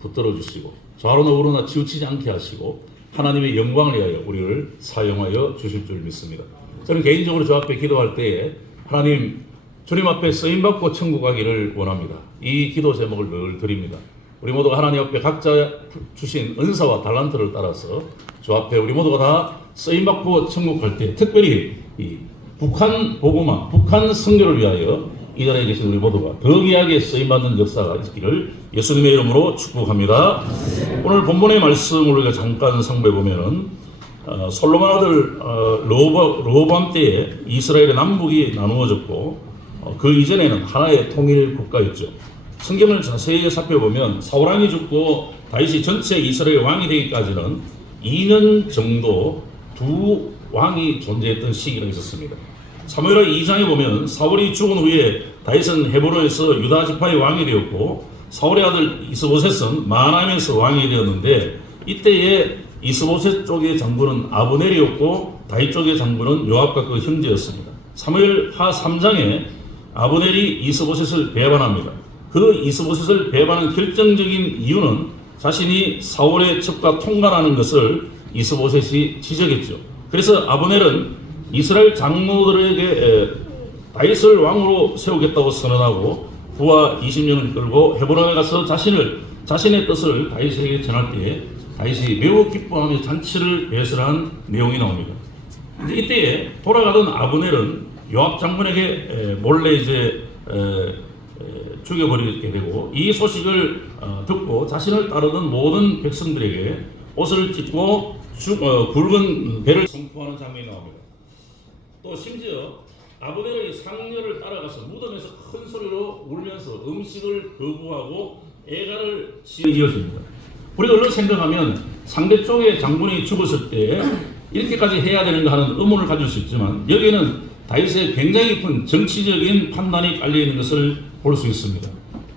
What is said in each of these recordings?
붙들어 주시고 좌로나 우로나 치우치지 않게 하시고 하나님의 영광을 위하여 우리를 사용하여 주실 줄 믿습니다. 저는 개인적으로 주 앞에 기도할 때에 하나님 주님 앞에 쓰임받고 천국 가기를 원합니다. 이 기도 제목을 늘 드립니다. 우리 모두가 하나님 앞에 각자 주신 은사와 달란트를 따라서 주 앞에 우리 모두가 다 쓰임받고 천국 갈 때 특별히 이 북한 복음화, 북한 선교를 위하여 이 자리에 계신 우리 모두가 더 귀하게 쓰임받는 역사가 있기를 예수님의 이름으로 축복합니다. 오늘 본문의 말씀을 우리가 잠깐 상고해 보면은 솔로몬 아들 르호보암 때에 이스라엘의 남북이 나누어졌고 그 이전에는 하나의 통일 국가였죠. 성경을 자세히 살펴보면 사울왕이 죽고 다윗이 전체 이스라엘 왕이 되기까지는 2년 정도 두 왕이 존재했던 시기가 있었습니다. 사무엘하 2장에 보면 사울이 죽은 후에 다윗은 헤브론에서 유다 지파의 왕이 되었고 사울의 아들 이스보셋은 마나임에서 왕이 되었는데 이때에 이스보셋 쪽의 장군은 아브넬이었고 다윗 쪽의 장군은 요압과 그 형제였습니다. 사무엘하 3장에 아브넬이 이스보셋을 배반합니다. 그 이스보셋을 배반한 결정적인 이유는 자신이 사울의 첩과 통관하는 것을 이스보셋이 지적했죠. 그래서 아브넬은 이스라엘 장로들에게 다윗을 왕으로 세우겠다고 선언하고 부하 20년을 이끌고 헤브론에 가서 자신의 뜻을 다윗에게 전할 때에 다윗이 매우 기뻐하며 잔치를 배설한 내용이 나옵니다. 이때에 돌아가던 아브넬은 요압 장군에게 몰래 죽여버리게 되고 이 소식을 듣고 자신을 따르던 모든 백성들에게 옷을 찢고 굵은 배를 선포하는 장면이 나옵니다. 또 심지어 아브넬의 상녀를 따라가서 무덤에서 큰 소리로 울면서 음식을 거부하고 애가를 이어집니다. 우리가 얼른 생각하면 상대 쪽의 장군이 죽었을 때 이렇게까지 해야 되는가 하는 의문을 가질 수 있지만 여기에는 다윗의 굉장히 깊은 정치적인 판단이 깔려있는 것을 볼 수 있습니다.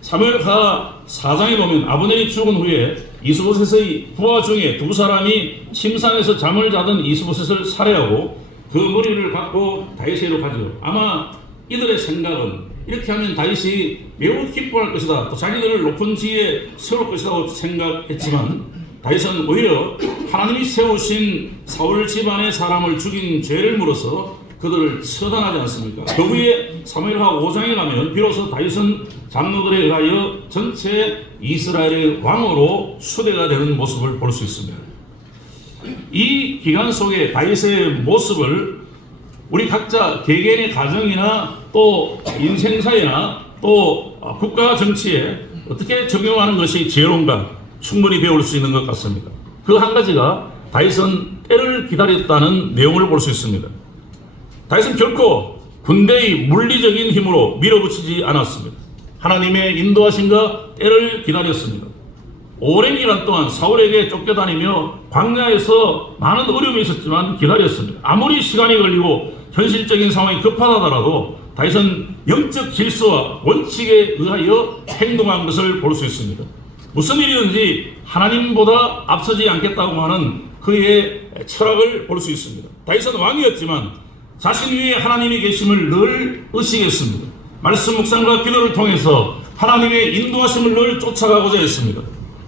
사무엘하 4장에 보면 아브넬이 죽은 후에 이스보셋의 부하 중에 두 사람이 침상에서 잠을 자던 이스보셋을 살해하고 그 머리를 갖고 다윗에게로 가죠. 아마 이들의 생각은 이렇게 하면 다윗이 매우 기뻐할 것이다. 또 자기들을 높은 지위에 세울 것이라고 생각했지만 다윗은 오히려 하나님이 세우신 사울 집안의 사람을 죽인 죄를 물어서 그들을 처단하지 않습니까? 그 후에 사무엘하 5장에 가면 비로소 다윗은 장로들에 의하여 전체 이스라엘의 왕으로 수대가 되는 모습을 볼 수 있습니다. 이 기간 속에 다윗의 모습을 우리 각자 개개인의 가정이나 또 인생사회나 또 국가 정치에 어떻게 적용하는 것이 지혜로운가 충분히 배울 수 있는 것 같습니다. 그 한 가지가 다윗은 때를 기다렸다는 내용을 볼 수 있습니다. 다윗은 결코 군대의 물리적인 힘으로 밀어붙이지 않았습니다. 하나님의 인도하심과 때를 기다렸습니다. 오랜 기간 동안 사울에게 쫓겨다니며 광야에서 많은 어려움이 있었지만 기다렸습니다. 아무리 시간이 걸리고 현실적인 상황이 급하다더라도 다윗은 영적 질서와 원칙에 의하여 행동한 것을 볼 수 있습니다. 무슨 일이든지 하나님보다 앞서지 않겠다고 하는 그의 철학을 볼 수 있습니다. 다윗은 왕이었지만 자신 위에 하나님이 계심을 늘 의식했습니다. 말씀 묵상과 기도를 통해서 하나님의 인도하심을 늘 쫓아가고자 했습니다.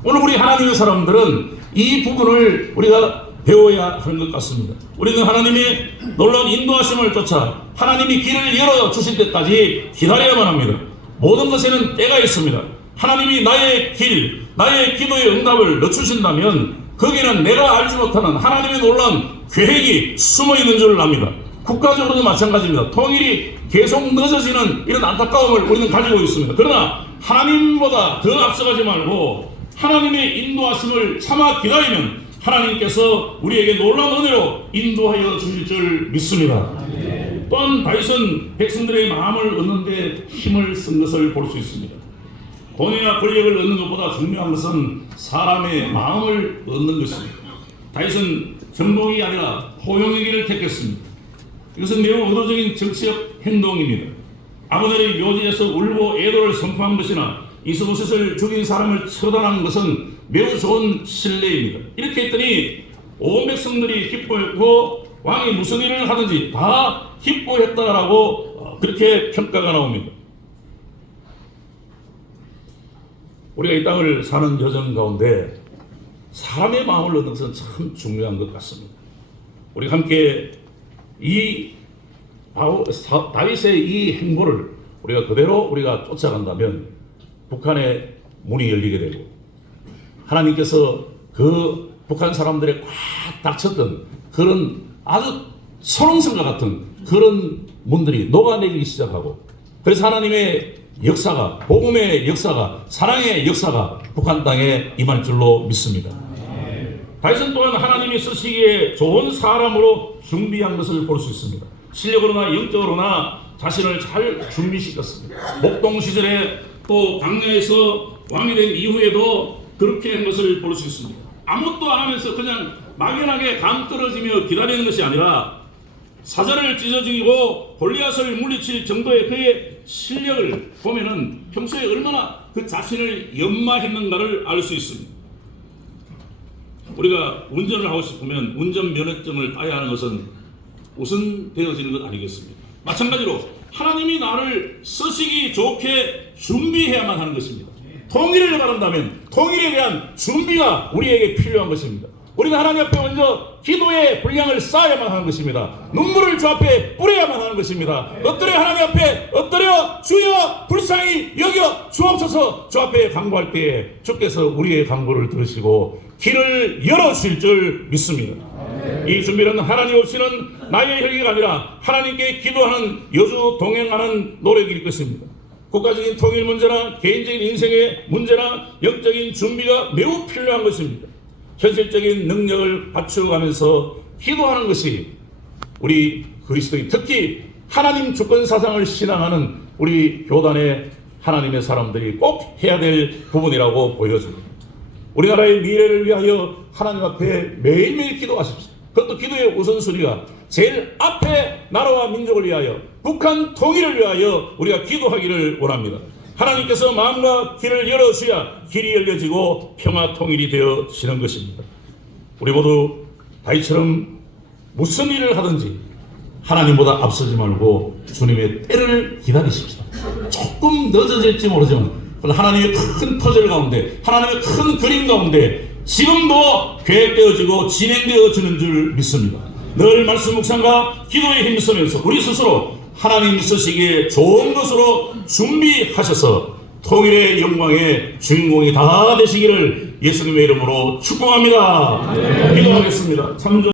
오늘 우리 하나님의 사람들은 이 부분을 우리가 배워야 하는 것 같습니다. 우리는 하나님의 놀라운 인도하심을 쫓아 하나님이 길을 열어주실 때까지 기다려야만 합니다. 모든 것에는 때가 있습니다. 하나님이 나의 길, 나의 기도의 응답을 늦추신다면 거기에는 내가 알지 못하는 하나님의 놀라운 계획이 숨어있는 줄 압니다. 국가적으로도 마찬가지입니다. 통일이 계속 늦어지는 이런 안타까움을 우리는 가지고 있습니다. 그러나 하나님보다 더 앞서가지 말고 하나님의 인도하심을 참아 기다리면 하나님께서 우리에게 놀라운 은혜로 인도하여 주실 줄 믿습니다. 또한 다윗은 백성들의 마음을 얻는 데 힘을 쓴 것을 볼 수 있습니다. 돈이나 권력을 얻는 것보다 중요한 것은 사람의 마음을 얻는 것입니다. 다윗은 정복이 아니라 포용의 길을 택했습니다. 이것은 매우 의도적인 정치적 행동입니다. 아브넬의 묘지에서 울고 애도를 선포한 것이나 이스보셋을 죽인 사람을 처단한 것은 매우 좋은 신뢰입니다. 이렇게 했더니 온 백성들이 기뻐했고 왕이 무슨 일을 하든지 다 기뻐했다라고 그렇게 평가가 나옵니다. 우리가 이 땅을 사는 여정 가운데 사람의 마음을 얻는 것은 참 중요한 것 같습니다. 우리 함께 이 다윗의 이 행보를 우리가 그대로 우리가 쫓아간다면 북한의 문이 열리게 되고 하나님께서 그 북한 사람들의 꽉 닥쳤던 그런 아주 선홍성과 같은 그런 문들이 녹아내리기 시작하고, 그래서 하나님의 역사가, 복음의 역사가, 사랑의 역사가 북한 땅에 임할 줄로 믿습니다. 다윗은 또한 하나님이 쓰시기에 좋은 사람으로 준비한 것을 볼 수 있습니다. 실력으로나 영적으로나 자신을 잘 준비시켰습니다. 목동 시절에 또 광야에서 왕이 된 이후에도 그렇게 한 것을 볼 수 있습니다. 아무것도 안 하면서 그냥 막연하게 감 떨어지며 기다리는 것이 아니라 사자를 찢어 죽이고 골리앗을 물리칠 정도의 그의 실력을 보면은 평소에 얼마나 그 자신을 연마했는가를 알 수 있습니다. 우리가 운전을 하고 싶으면 운전 면허증을 따야 하는 것은 우선되어지는 것 아니겠습니까? 마찬가지로 하나님이 나를 쓰시기 좋게 준비해야만 하는 것입니다. 통일을 바란다면 통일에 대한 준비가 우리에게 필요한 것입니다. 우리는 하나님 앞에 먼저 기도의 분량을 쌓아야만 하는 것입니다. 눈물을 주 앞에 뿌려야만 하는 것입니다. 엎드려 하나님 앞에 엎드려 주여 불쌍히 여겨 주옵소서 주 앞에 간구할 때에 주께서 우리의 간구를 들으시고 길을 열어주실 줄 믿습니다. 이 준비는 하나님 없이는 나의 혈기가 아니라 하나님께 기도하는 여주 동행하는 노력일 것입니다. 국가적인 통일 문제나 개인적인 인생의 문제나 영적인 준비가 매우 필요한 것입니다. 현실적인 능력을 갖추어가면서 기도하는 것이 우리 그리스도인, 특히 하나님 주권 사상을 신앙하는 우리 교단의 하나님의 사람들이 꼭 해야 될 부분이라고 보여집니다. 우리나라의 미래를 위하여 하나님 앞에 매일매일 기도하십시오. 그것도 기도의 우선순위가 제일 앞에 나라와 민족을 위하여, 북한 통일을 위하여 우리가 기도하기를 원합니다. 하나님께서 마음과 길을 열어주셔야 길이 열려지고 평화 통일이 되어지는 것입니다. 우리 모두 다윗처럼 무슨 일을 하든지 하나님보다 앞서지 말고 주님의 때를 기다리십시다. 조금 늦어질지 모르지만 하나님의 큰 퍼즐 가운데, 하나님의 큰 그림 가운데 지금도 계획되어지고 진행되어지는 줄 믿습니다. 늘 말씀 묵상과 기도에 힘쓰면서 우리 스스로 하나님 쓰시기에 좋은 것으로 준비하셔서 통일의 영광의 주인공이 다 되시기를 예수님의 이름으로 축복합니다. 기도하겠습니다.